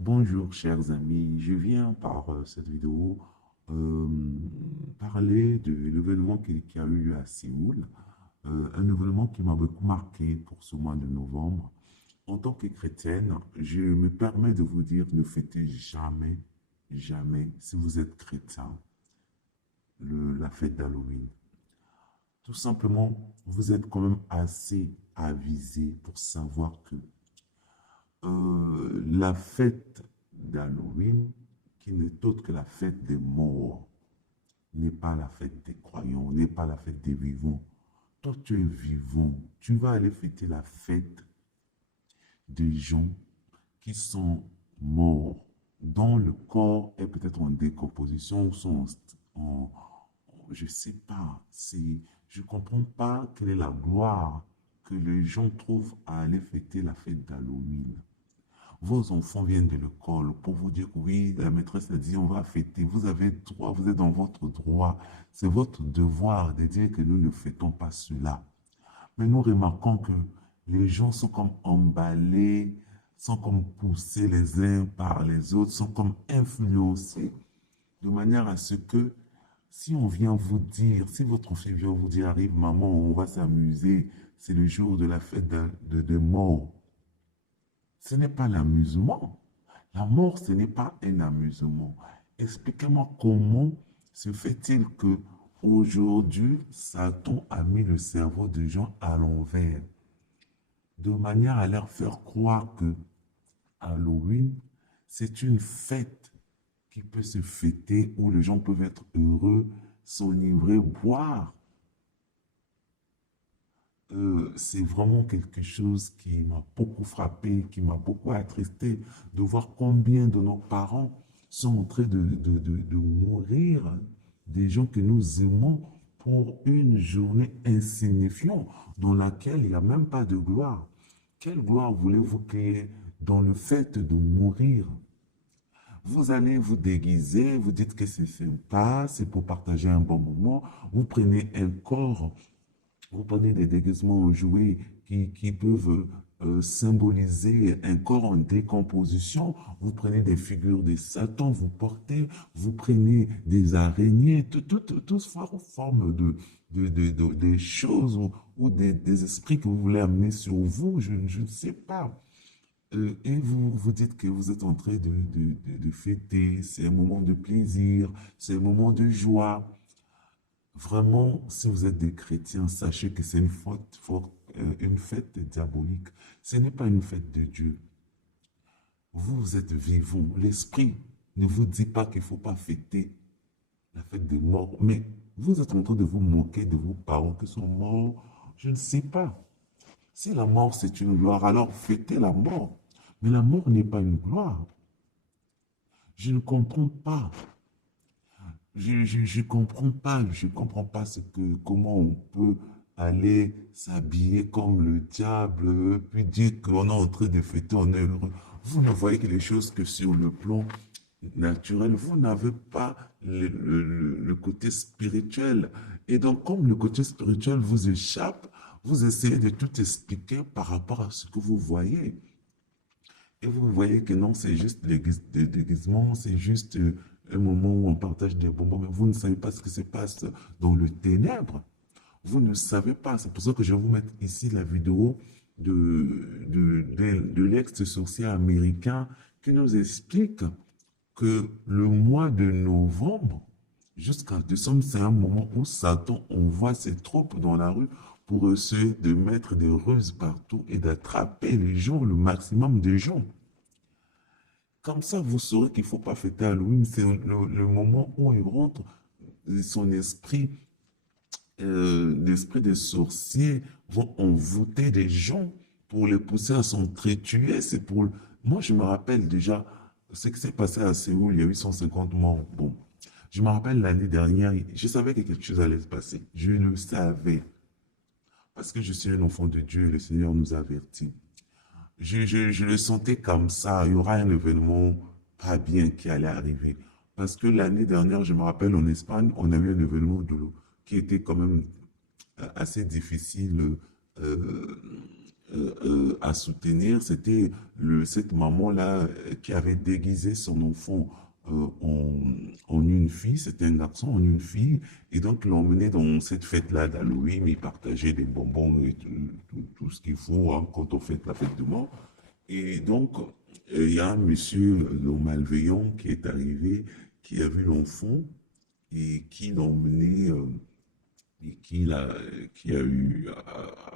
Bonjour chers amis, je viens par cette vidéo euh, parler de l'événement qui a eu lieu à Séoul, un événement qui m'a beaucoup marqué pour ce mois de novembre. En tant que chrétienne, je me permets de vous dire, ne fêtez jamais, jamais, si vous êtes chrétien, la fête d'Halloween. Tout simplement, vous êtes quand même assez avisé pour savoir que la fête d'Halloween, qui n'est autre que la fête des morts, n'est pas la fête des croyants, n'est pas la fête des vivants. Toi, tu es vivant. Tu vas aller fêter la fête des gens qui sont morts, dont le corps est peut-être en décomposition ou sont je ne sais pas, je ne comprends pas quelle est la gloire que les gens trouvent à aller fêter la fête d'Halloween. Vos enfants viennent de l'école pour vous dire que oui, la maîtresse a dit on va fêter. Vous avez droit, vous êtes dans votre droit. C'est votre devoir de dire que nous ne fêtons pas cela. Mais nous remarquons que les gens sont comme emballés, sont comme poussés les uns par les autres, sont comme influencés de manière à ce que si on vient vous dire, si votre fille vient vous dire, arrive maman, on va s'amuser, c'est le jour de la fête de mort. Ce n'est pas l'amusement. La mort, ce n'est pas un amusement. Expliquez-moi comment se fait-il que aujourd'hui, Satan a mis le cerveau des gens à l'envers, de manière à leur faire croire que Halloween, c'est une fête qui peut se fêter où les gens peuvent être heureux, s'enivrer, boire. C'est vraiment quelque chose qui m'a beaucoup frappé, qui m'a beaucoup attristé de voir combien de nos parents sont en train de mourir, des gens que nous aimons pour une journée insignifiante dans laquelle il n'y a même pas de gloire. Quelle gloire voulez-vous créer dans le fait de mourir? Vous allez vous déguiser, vous dites que c'est sympa, c'est pour partager un bon moment, vous prenez un corps, vous prenez des déguisements jouets qui peuvent symboliser un corps en décomposition. Vous prenez des figures de Satan, vous portez, vous prenez des araignées, toutes formes des choses ou des esprits que vous voulez amener sur vous, je ne sais pas. Et vous vous dites que vous êtes en train de fêter, c'est un moment de plaisir, c'est un moment de joie. Vraiment, si vous êtes des chrétiens, sachez que c'est une fête diabolique. Ce n'est pas une fête de Dieu. Vous êtes vivant. L'Esprit ne vous dit pas qu'il ne faut pas fêter la fête des morts, mais vous êtes en train de vous moquer de vos parents qui sont morts. Je ne sais pas. Si la mort c'est une gloire, alors fêtez la mort. Mais la mort n'est pas une gloire. Je ne comprends pas. Je comprends pas comment on peut aller s'habiller comme le diable, puis dire qu'on est en train de fêter, on est heureux. Vous ne voyez que les choses que sur le plan naturel, vous n'avez pas le côté spirituel. Et donc, comme le côté spirituel vous échappe, vous essayez de tout expliquer par rapport à ce que vous voyez. Et vous voyez que non, c'est juste des déguisements, c'est juste un moment où on partage des bonbons, mais vous ne savez pas ce qui se passe dans le ténèbre. Vous ne savez pas. C'est pour ça que je vais vous mettre ici la vidéo de l'ex-sorcier américain qui nous explique que le mois de novembre jusqu'à décembre, c'est un moment où Satan envoie ses troupes dans la rue pour essayer de mettre des ruses partout et d'attraper les gens, le maximum de gens. Comme ça, vous saurez qu'il ne faut pas fêter Halloween. C'est le moment où il rentre son esprit, l'esprit des sorciers vont envoûter des gens pour les pousser à s'entretuer. C'est pour... Moi, je me rappelle déjà ce qui s'est passé à Séoul, il y a eu 150 morts. Bon, je me rappelle l'année dernière, je savais que quelque chose allait se passer. Je le savais. Parce que je suis un enfant de Dieu et le Seigneur nous avertit. Je le sentais comme ça. Il y aura un événement pas bien qui allait arriver. Parce que l'année dernière, je me rappelle, en Espagne, on a eu un événement qui était quand même assez difficile. Euh, à soutenir, c'était cette maman-là qui avait déguisé son enfant en une fille, c'était un garçon en une fille, et donc ils l'ont emmené dans cette fête-là d'Halloween, ils partageaient des bonbons et tout ce qu'il faut hein, quand on fête la fête de mort. Et donc, il y a un monsieur, le malveillant, qui est arrivé, qui a vu l'enfant et qui l'a emmené et qui a eu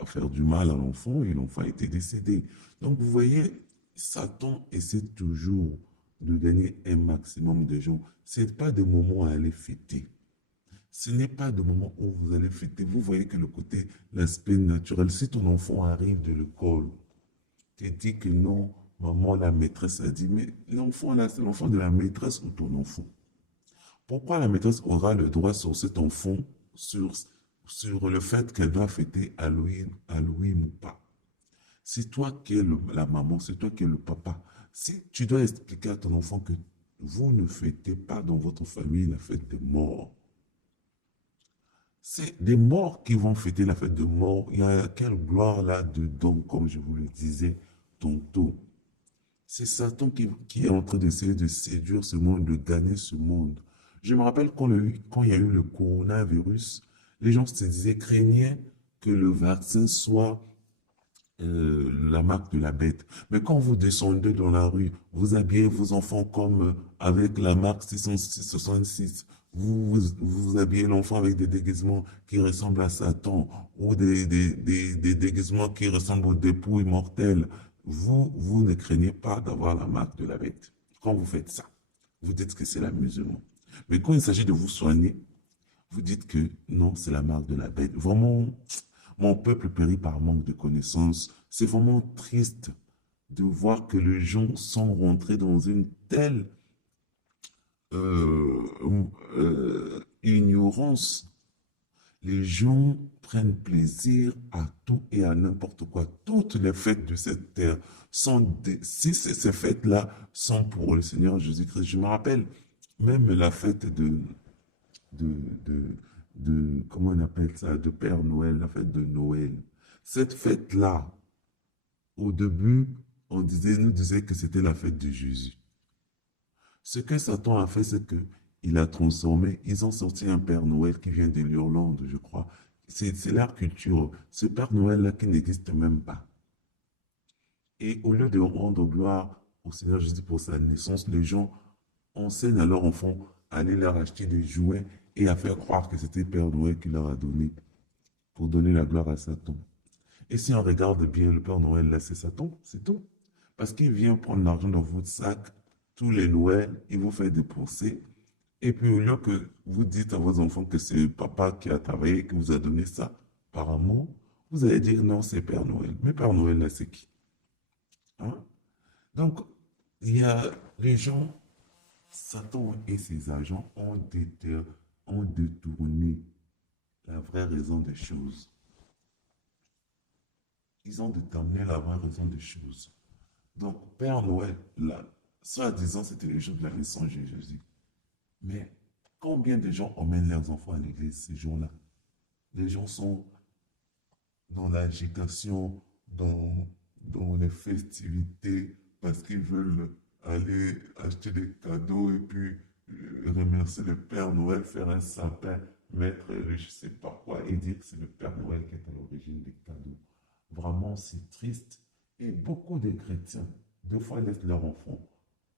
à faire du mal à l'enfant et l'enfant a été décédé. Donc vous voyez, Satan essaie toujours de gagner un maximum de gens. Ce n'est pas des moments à aller fêter. Ce n'est pas de moment où vous allez fêter. Vous voyez que le côté, l'aspect naturel, si ton enfant arrive de l'école, tu dis que non, maman, la maîtresse a dit, mais l'enfant là, c'est l'enfant de la maîtresse ou ton enfant. Pourquoi la maîtresse aura le droit sur cet enfant, sur, sur le fait qu'elle doit fêter Halloween, Halloween ou pas? C'est toi qui es la maman, c'est toi qui es le papa. Si tu dois expliquer à ton enfant que vous ne fêtez pas dans votre famille la fête des morts, c'est des morts qui vont fêter la fête de mort. Il y a quelle gloire là-dedans, comme je vous le disais tantôt. C'est Satan qui est en train d'essayer de séduire ce monde, de gagner ce monde. Je me rappelle quand il y a eu le coronavirus, les gens se disaient, craignaient que le vaccin soit la marque de la bête. Mais quand vous descendez dans la rue, vous habillez vos enfants comme avec la marque 666, vous habillez l'enfant avec des déguisements qui ressemblent à Satan ou des déguisements qui ressemblent aux dépouilles mortelles. Vous ne craignez pas d'avoir la marque de la bête. Quand vous faites ça, vous dites que c'est l'amusement. Mais quand il s'agit de vous soigner, vous dites que non, c'est la marque de la bête. Vraiment, mon peuple périt par manque de connaissances. C'est vraiment triste de voir que les gens sont rentrés dans une telle ignorance. Les gens prennent plaisir à tout et à n'importe quoi. Toutes les fêtes de cette terre si ces fêtes-là sont pour le Seigneur Jésus-Christ. Je me rappelle même la fête de, de, comment on appelle ça, de Père Noël, la fête de Noël. Cette fête-là, au début, nous disait que c'était la fête de Jésus. Ce que Satan a fait, c'est que il a transformé, ils ont sorti un Père Noël qui vient de l'Irlande, je crois. C'est leur culture. Ce Père Noël-là qui n'existe même pas. Et au lieu de rendre gloire au Seigneur Jésus pour sa naissance, les gens enseignent à leurs enfants à aller leur acheter des jouets et à faire croire que c'était Père Noël qui leur a donné pour donner la gloire à Satan. Et si on regarde bien le Père Noël, là, c'est Satan, c'est tout. Parce qu'il vient prendre l'argent dans votre sac tous les Noëls, il vous fait dépenser. Et puis au lieu que vous dites à vos enfants que c'est papa qui a travaillé, qui vous a donné ça par amour, vous allez dire non, c'est Père Noël. Mais Père Noël, là, c'est qui? Hein? Donc, il y a les gens, Satan et ses agents ont détourné la vraie raison des choses. Ils ont déterminé la vraie raison des choses. Donc, Père Noël, là, soi-disant, c'était le jour de la naissance de Jésus. Mais combien de gens emmènent leurs enfants à l'église ces jours-là? Les gens sont dans l'agitation, dans les festivités, parce qu'ils veulent aller acheter des cadeaux et puis remercier le Père Noël, faire un sapin, mettre je ne sais pas quoi et dire que c'est le Père Noël qui est à l'origine des cadeaux. Vraiment, c'est triste. Et beaucoup de chrétiens, deux fois, laissent leurs enfants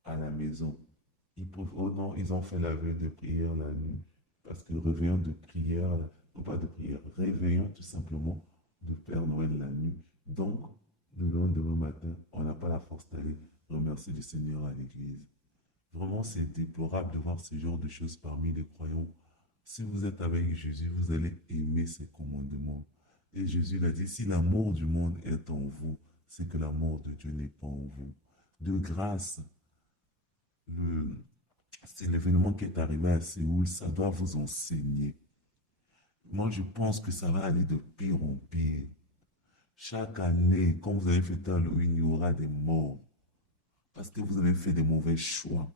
à la maison. Oh non, ils ont fait la veille de prière la nuit. Parce que réveillon de prière, non pas de prière, réveillon tout simplement de Père Noël la nuit. Donc, le lendemain matin, on n'a pas la force d'aller remercier le Seigneur à l'église. Vraiment, c'est déplorable de voir ce genre de choses parmi les croyants. Si vous êtes avec Jésus, vous allez aimer ses commandements. Et Jésus l'a dit, si l'amour du monde est en vous, c'est que l'amour de Dieu n'est pas en vous. De grâce, le, c'est l'événement qui est arrivé à Séoul, ça doit vous enseigner. Moi, je pense que ça va aller de pire en pire. Chaque année, quand vous avez fait Halloween, il y aura des morts. Parce que vous avez fait des mauvais choix.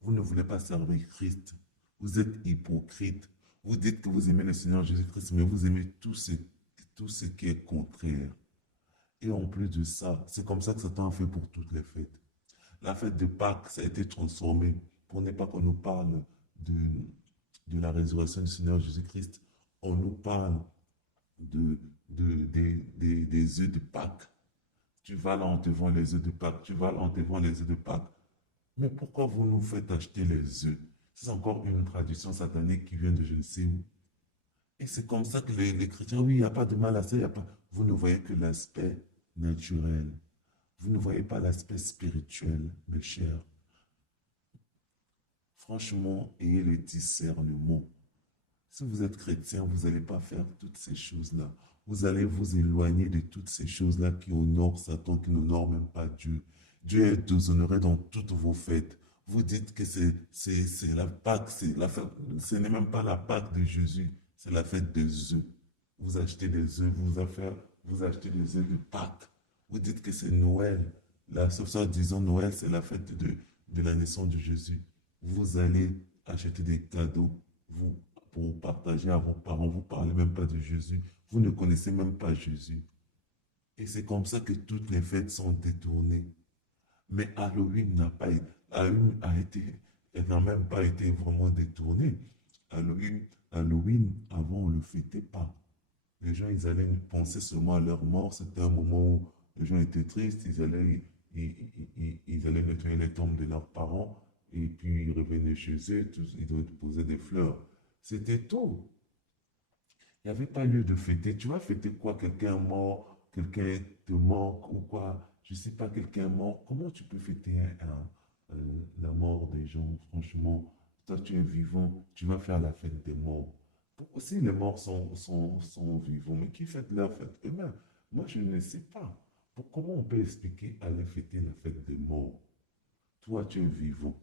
Vous ne voulez pas servir Christ. Vous êtes hypocrite. Vous dites que vous aimez le Seigneur Jésus-Christ, mais vous aimez tout ce qui est contraire. Et en plus de ça, c'est comme ça que Satan a fait pour toutes les fêtes. La fête de Pâques, ça a été transformé pour ne pas qu'on nous parle de, de la résurrection du Seigneur Jésus-Christ. On nous parle de, des œufs de Pâques. Tu vas là, on te vend les œufs de Pâques. Tu vas là, on te vend les œufs de Pâques. Mais pourquoi vous nous faites acheter les œufs? C'est encore une tradition satanique qui vient de je ne sais où. Et c'est comme ça que les chrétiens, oui, il n'y a pas de mal à ça, y a pas. Vous ne voyez que l'aspect naturel. Vous ne voyez pas l'aspect spirituel, mes chers. Franchement, ayez le discernement. Si vous êtes chrétien, vous n'allez pas faire toutes ces choses-là. Vous allez vous éloigner de toutes ces choses-là qui honorent Satan, qui n'honorent même pas Dieu. Dieu est déshonoré dans toutes vos fêtes. Vous dites que c'est la Pâque, ce n'est même pas la Pâque de Jésus, c'est la fête des œufs. Vous achetez des œufs, vous achetez des œufs de Pâques. Vous dites que c'est Noël. La disons Noël, c'est la fête de la naissance de Jésus. Vous allez acheter des cadeaux, vous, pour partager à vos parents. Vous ne parlez même pas de Jésus. Vous ne connaissez même pas Jésus. Et c'est comme ça que toutes les fêtes sont détournées. Mais Halloween n'a pas été, Halloween a été, elle n'a même pas été vraiment détournée. Halloween, avant, on ne le fêtait pas. Les gens, ils allaient penser seulement à leur mort. C'était un moment où les gens étaient tristes. Ils allaient nettoyer les tombes de leurs parents. Et puis, ils revenaient chez eux. Ils devaient poser des fleurs. C'était tout. Il n'y avait pas lieu de fêter. Tu vas fêter quoi? Quelqu'un est mort, quelqu'un te manque ou quoi? Je ne sais pas, quelqu'un est mort. Comment tu peux fêter la mort des gens? Franchement, toi, tu es vivant, tu vas faire la fête des morts. Pourquoi si les morts sont vivants, mais qui fête leur fête eux-mêmes? Moi, je ne sais pas. Comment on peut expliquer aller fêter la fête des morts? Toi, tu es vivant.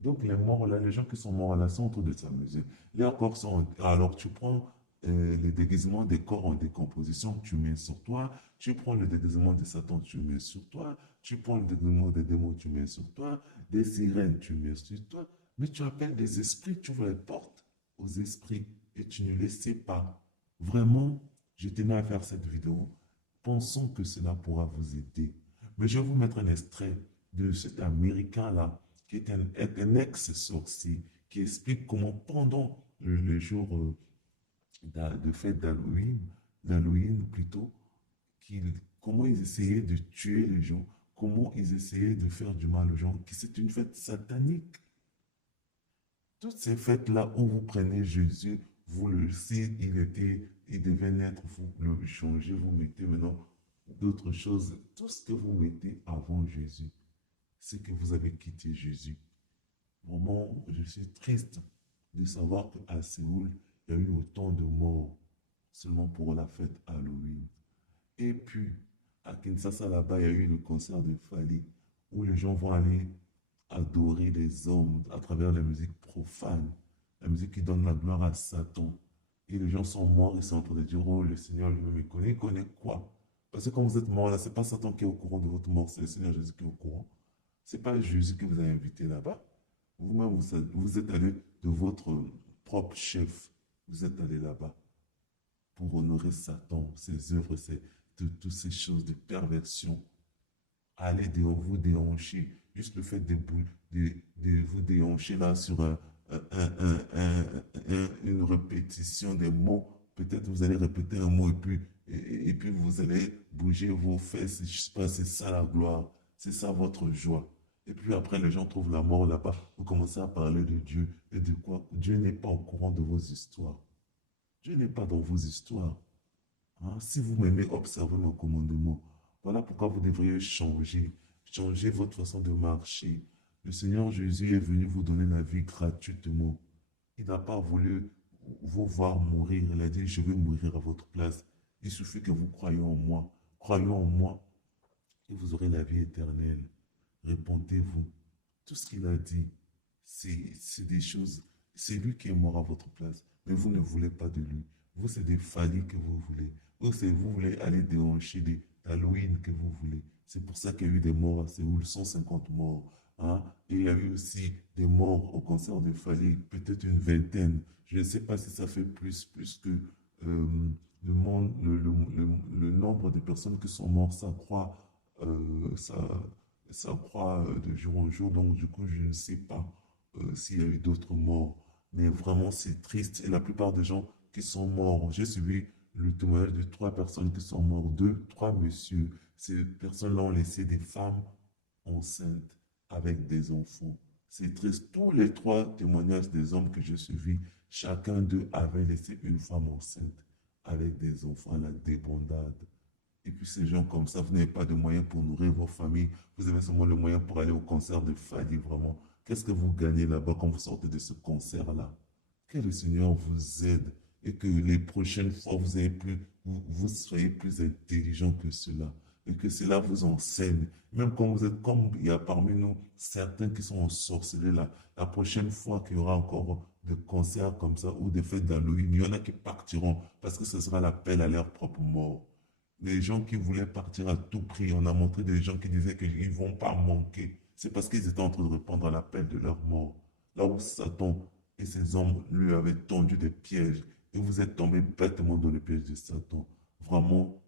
Donc, les morts, là, les gens qui sont morts là sont en train de s'amuser. Les corps sont. Alors, tu prends les déguisements des corps en décomposition, tu mets sur toi. Tu prends le déguisement de Satan, tu mets sur toi. Tu prends le déguisement des démons, tu mets sur toi. Des sirènes, tu mets sur toi. Mais tu appelles des esprits, tu ouvres les portes aux esprits et tu ne les sais pas. Vraiment, je tenais à faire cette vidéo. Pensons que cela pourra vous aider. Mais je vais vous mettre un extrait de cet Américain-là, qui est un ex-sorcier, qui explique comment pendant le jour de fête d'Halloween plutôt, comment ils essayaient de tuer les gens, comment ils essayaient de faire du mal aux gens, que c'est une fête satanique. Toutes ces fêtes-là où vous prenez Jésus, vous le si il devait naître, vous le changez, vous mettez maintenant d'autres choses. Tout ce que vous mettez avant Jésus, c'est que vous avez quitté Jésus. Vraiment, je suis triste de savoir qu'à Séoul, il y a eu autant de morts seulement pour la fête Halloween. Et puis, à Kinshasa, là-bas, il y a eu le concert de Fali, où les gens vont aller adorer les hommes à travers la musique profane, la musique qui donne la gloire à Satan. Et les gens sont morts, ils sont en train de dire, oh, le Seigneur lui-même me connaît. Il connaît quoi? Parce que quand vous êtes mort là, ce n'est pas Satan qui est au courant de votre mort, c'est le Seigneur Jésus qui est au courant. Ce n'est pas Jésus qui vous a invité là-bas. Vous-même, vous êtes allé de votre propre chef. Vous êtes allé là-bas pour honorer Satan, ses œuvres, toutes ces choses de perversion. Allez vous déhancher. Juste le fait de vous déhancher là sur une répétition des mots. Peut-être vous allez répéter un mot et puis vous allez bouger vos fesses. Je sais pas, c'est ça la gloire. C'est ça votre joie. Et puis après, les gens trouvent la mort là-bas. Vous commencez à parler de Dieu et de quoi? Dieu n'est pas au courant de vos histoires. Dieu n'est pas dans vos histoires. Hein? Si vous m'aimez, observez mon commandement. Voilà pourquoi vous devriez changer. Changer votre façon de marcher. Le Seigneur Jésus est venu vous donner la vie gratuitement. Il n'a pas voulu vous voir mourir. Il a dit, je vais mourir à votre place. Il suffit que vous croyez en moi. Croyez en moi et vous aurez la vie éternelle. Répondez-vous. Tout ce qu'il a dit, c'est des choses. C'est lui qui est mort à votre place. Mais vous ne voulez pas de lui. Vous, c'est des Fali que vous voulez. Vous voulez aller déhancher des Halloween que vous voulez. C'est pour ça qu'il y a eu des morts à Séoul, 150 morts. Hein? Et il y a eu aussi des morts au concert de Fali, peut-être une vingtaine. Je ne sais pas si ça fait plus que le nombre de personnes qui sont mortes, ça croît, euh, ça, ça croît de jour en jour. Donc, du coup, je ne sais pas s'il y a eu d'autres morts. Mais vraiment, c'est triste. Et la plupart des gens qui sont morts, j'ai suivi le témoignage de 3 personnes qui sont mortes, 3 messieurs. Ces personnes-là ont laissé des femmes enceintes avec des enfants. C'est triste. Tous les 3 témoignages des hommes que j'ai suivis, chacun d'eux avait laissé une femme enceinte avec des enfants à la débandade. Et puis ces gens comme ça, vous n'avez pas de moyens pour nourrir vos familles. Vous avez seulement le moyen pour aller au concert de Fadi, vraiment. Qu'est-ce que vous gagnez là-bas quand vous sortez de ce concert-là? Que le Seigneur vous aide et que les prochaines fois, vous soyez plus intelligent que cela. Et que cela vous enseigne. Même quand vous êtes, comme il y a parmi nous certains qui sont ensorcelés là, la prochaine fois qu'il y aura encore de concerts comme ça ou des fêtes d'Halloween, il y en a qui partiront parce que ce sera l'appel à leur propre mort. Les gens qui voulaient partir à tout prix, on a montré des gens qui disaient qu'ils ne vont pas manquer. C'est parce qu'ils étaient en train de répondre à l'appel de leur mort. Là où Satan et ses hommes lui avaient tendu des pièges, et vous êtes tombé bêtement dans le piège de Satan. Vraiment,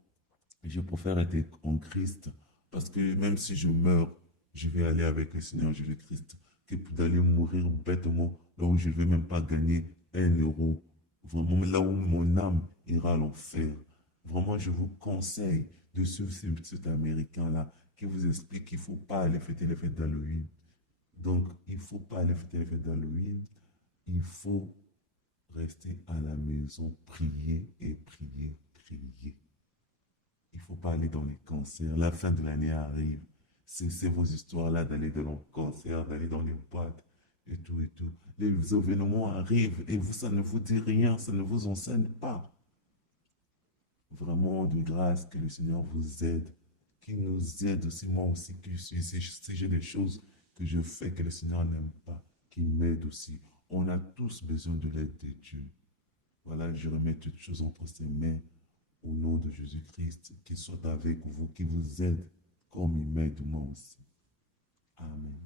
je préfère être en Christ, parce que même si je meurs, je vais aller avec le Seigneur Jésus-Christ, que d'aller mourir bêtement, là où je ne vais même pas gagner 1 euro. Vraiment, là où mon âme ira à l'enfer. Vraiment, je vous conseille de suivre cet Américain-là qui vous explique qu'il ne faut pas aller fêter les fêtes d'Halloween. Donc, il ne faut pas aller fêter les fêtes d'Halloween. Il faut rester à la maison, prier et prier, prier. Il ne faut pas aller dans les concerts. La fin de l'année arrive. C'est vos histoires-là d'aller dans les concerts, d'aller dans les boîtes et tout et tout. Les événements arrivent et vous, ça ne vous dit rien, ça ne vous enseigne pas. Vraiment de grâce que le Seigneur vous aide, qu'il nous aide aussi, moi aussi, que si j'ai des choses que je fais que le Seigneur n'aime pas, qu'il m'aide aussi. On a tous besoin de l'aide de Dieu. Voilà, je remets toutes choses entre ses mains au nom de Jésus-Christ, qu'il soit avec vous, qu'il vous aide comme il m'aide moi aussi. Amen.